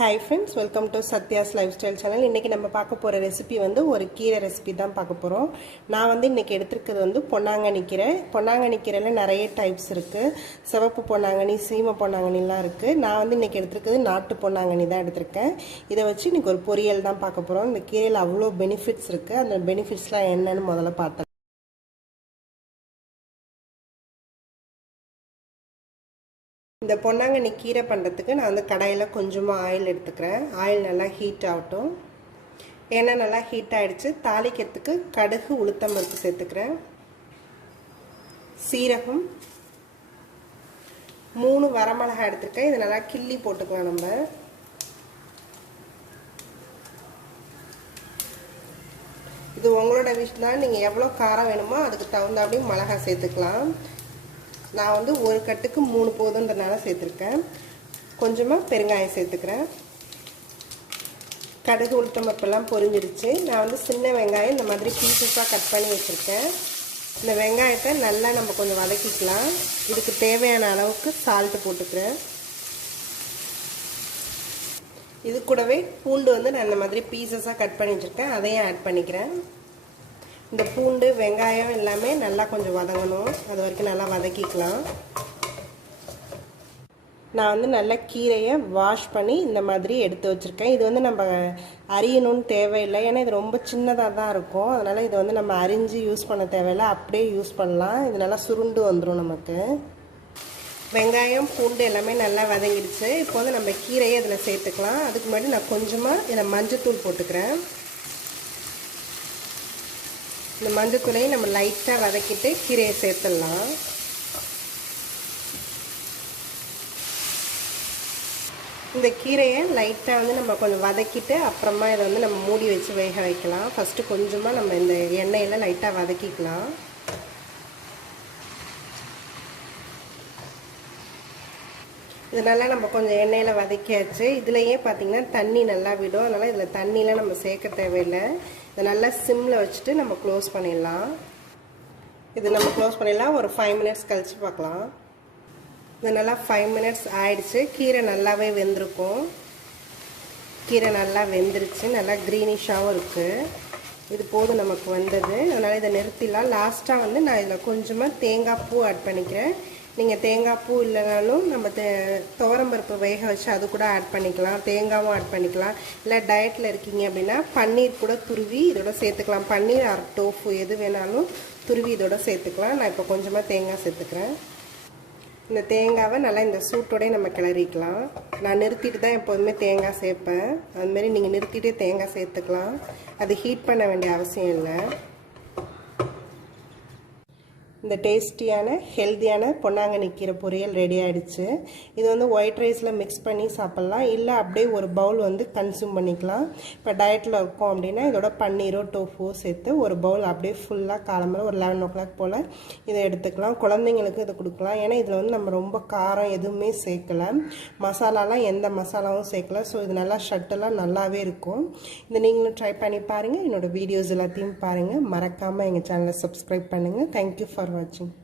Hi friends, welcome to Satya's Lifestyle Channel. இன்னைக்கு நம்ம பார்க்க போற ரெசிபி வந்து ஒரு கீரை ரெசிபி தான் பார்க்க போறோம். நான் வந்து இன்னைக்கு எடுத்துக்கிறது வந்து பொன்னாங்கண்ணி கீரை. பொன்னாங்கண்ணி கீரைல நிறைய டைப்ஸ் இருக்கு. சிவப்பு பொன்னாங்கண்ணி, சீமை பொன்னாங்கண்ணிலாம் இருக்கு. நான் வந்து இன்னைக்கு எடுத்துக்கிறது நாட்டு பொன்னாங்கண்ணி தான் எடுத்துர்க்கேன். இத வச்சு இன்னைக்கு ஒரு பொரியல் தான் பார்க்க போறோம். இந்த கீரைல அவ்ளோ பெனிஃபிட்ஸ் இருக்கு. அந்த பெனிஃபிட்ஸ்லாம் என்னன்னு முதல்ல பார்த்தலாம். இந்த பொன்னாங்கண்ணி கீரை பண்ணுறதுக்கு நான் வந்து கடாயில் கொஞ்சமாக ஆயில் எடுத்துக்கிறேன். ஆயில் நல்லா ஹீட் ஆகட்டும். எண்ணெய் நல்லா ஹீட் ஆகிடுச்சு. தாளிக்கிறதுக்கு கடுகு, உளுத்தம் பருப்பு சேர்த்துக்கிறேன். சீரகம், 3 வரமிளகாய் எடுத்துருக்கேன். இதை நல்லா கிள்ளி போட்டுக்கலாம். நம்ம இது உங்களோட விஷ் தான். நீங்கள் எவ்வளோ காரம் வேணுமோ அதுக்கு தகுந்தாப்படி மிளகாய் சேர்த்துக்கலாம். நான் வந்து ஒரு கட்டுக்கு 3 போதுன்றனால சேர்த்துருக்கேன். கொஞ்சமாக பெருங்காயம் சேர்த்துக்கிறேன். கடுகு, உளுத்தம் பருப்பெல்லாம் பொரிஞ்சிருச்சு. நான் வந்து சின்ன வெங்காயம் இந்த மாதிரி பீசஸாக கட் பண்ணி வச்சுருக்கேன். இந்த வெங்காயத்தை நல்லா நம்ம கொஞ்சம் வதக்கிக்கலாம். இதுக்கு தேவையான அளவுக்கு சால்ட்டு போட்டுக்கிறேன். இது கூடவே பூண்டு வந்து நான் இந்த மாதிரி பீசஸாக கட் பண்ணி வச்சுருக்கேன். அதையும் ஆட் பண்ணிக்கிறேன். இந்த பூண்டு, வெங்காயம் எல்லாமே நல்லா கொஞ்சம் வதங்கணும். அது வரைக்கும் நல்லா வதக்கிக்கலாம். நான் வந்து நல்லா கீரையை வாஷ் பண்ணி இந்த மாதிரி எடுத்து வச்சுருக்கேன். இது வந்து நம்ம அரியணும்னு தேவையில்லை. ஏன்னா இது ரொம்ப சின்னதாக தான் இருக்கும். அதனால் இதை வந்து நம்ம அரிஞ்சு யூஸ் பண்ண தேவையில்லை. அப்படியே யூஸ் பண்ணலாம். இது நல்லா சுருண்டு வந்துடும் நமக்கு. வெங்காயம், பூண்டு எல்லாமே நல்லா வதங்கிடுச்சு. இப்போ வந்து நம்ம கீரையை இதில் சேர்த்துக்கலாம். அதுக்கு முன்னாடி நான் கொஞ்சமாக இதில் மஞ்சத்தூள் போட்டுக்கிறேன். இந்த மஞ்சத்தூளையும் நம்ம லைட்டாக வதக்கிட்டு கீரையை சேர்த்துடலாம். இந்த கீரையை லைட்டாக வந்து நம்ம கொஞ்சம் வதக்கிட்டு அப்புறமா இதை வந்து நம்ம மூடி வச்சு வேக வைக்கலாம். ஃபஸ்ட்டு கொஞ்சமாக நம்ம இந்த எண்ணெயில் லைட்டாக வதக்கிக்கலாம். இதனால நம்ம கொஞ்சம் எண்ணெயில் வதக்கியாச்சு. இதுலேயே பார்த்திங்கன்னா தண்ணி நல்லா விடும். அதனால் இதில் தண்ணியெலாம் நம்ம சேர்க்க தேவையில்லை. இதை நல்லா சிம்மில் வச்சுட்டு நம்ம க்ளோஸ் பண்ணிடலாம். இது நம்ம க்ளோஸ் பண்ணிடலாம். ஒரு 5 மினிட்ஸ் கழித்து பார்க்கலாம். இது நல்லா 5 மினிட்ஸ் ஆயிடுச்சு. கீரை நல்லாவே வெந்திருக்கும். கீரை நல்லா வெந்துருச்சு. நல்லா க்ரீனிஷாகவும் இருக்குது. இது போதும் நமக்கு வந்தது. அதனால் இதை நிறுத்திடலாம். லாஸ்ட்டாக வந்து நான் இதில் கொஞ்சமாக தேங்காய் பூ ஆட் பண்ணிக்கிறேன். நீங்கள் தேங்காய் பூ இல்லைனாலும் நம்ம துவரம்பருப்பு வேக வச்சு அது கூட ஆட் பண்ணிக்கலாம். தேங்காயும் ஆட் பண்ணிக்கலாம். இல்லை டயட்டில் இருக்கீங்க அப்படின்னா பன்னீர் கூட துருவி இதோட சேர்த்துக்கலாம். பன்னீர் ஆர் டோஃபு எது வேணாலும் துருவி இதோட சேர்த்துக்கலாம். நான் இப்போ கொஞ்சமாக தேங்காய் சேர்த்துக்கிறேன். இந்த தேங்காவை நல்லா இந்த சூட்டோடய நம்ம கிளறிக்கலாம். நான் நிறுத்திட்டு தான் எப்போதுமே தேங்காய் சேர்ப்பேன். அதுமாரி நீங்கள் நிறுத்திட்டே தேங்காய் சேர்த்துக்கலாம். அது ஹீட் பண்ண வேண்டிய அவசியம் இல்லை. இந்த டேஸ்டியான ஹெல்த்தியான பொன்னாங்கண்ணி கீரை பொரியல் ரெடி ஆகிடுச்சு. இது வந்து ஒயிட் ரைஸில் மிக்ஸ் பண்ணி சாப்பிட்லாம். இல்லை அப்படியே ஒரு பவுல் வந்து கன்சியூம் பண்ணிக்கலாம். இப்போ டயட்டில் இருக்கோம் அப்படின்னா இதோட பன்னீரோ டோஃபோ சேர்த்து ஒரு பவுல் அப்படியே ஃபுல்லாக காலம்பரம் ஒரு 11 o'clock போல் இதை எடுத்துக்கலாம். குழந்தைங்களுக்கு இதை கொடுக்கலாம். ஏன்னா இதில் வந்து நம்ம ரொம்ப காரம் எதுவுமே சேர்க்கலை. மசாலாலாம் எந்த மசாலாவும் சேர்க்கலை. ஸோ இது நல்லா ஷட்டெல்லாம் நல்லாவே இருக்கும். இதை நீங்களும் ட்ரை பண்ணி பாருங்கள். என்னோடய வீடியோஸ் எல்லாத்தையும் பாருங்கள். மறக்காமல் எங்கள் சேனலை சப்ஸ்கிரைப் பண்ணுங்கள். Thank you for watching.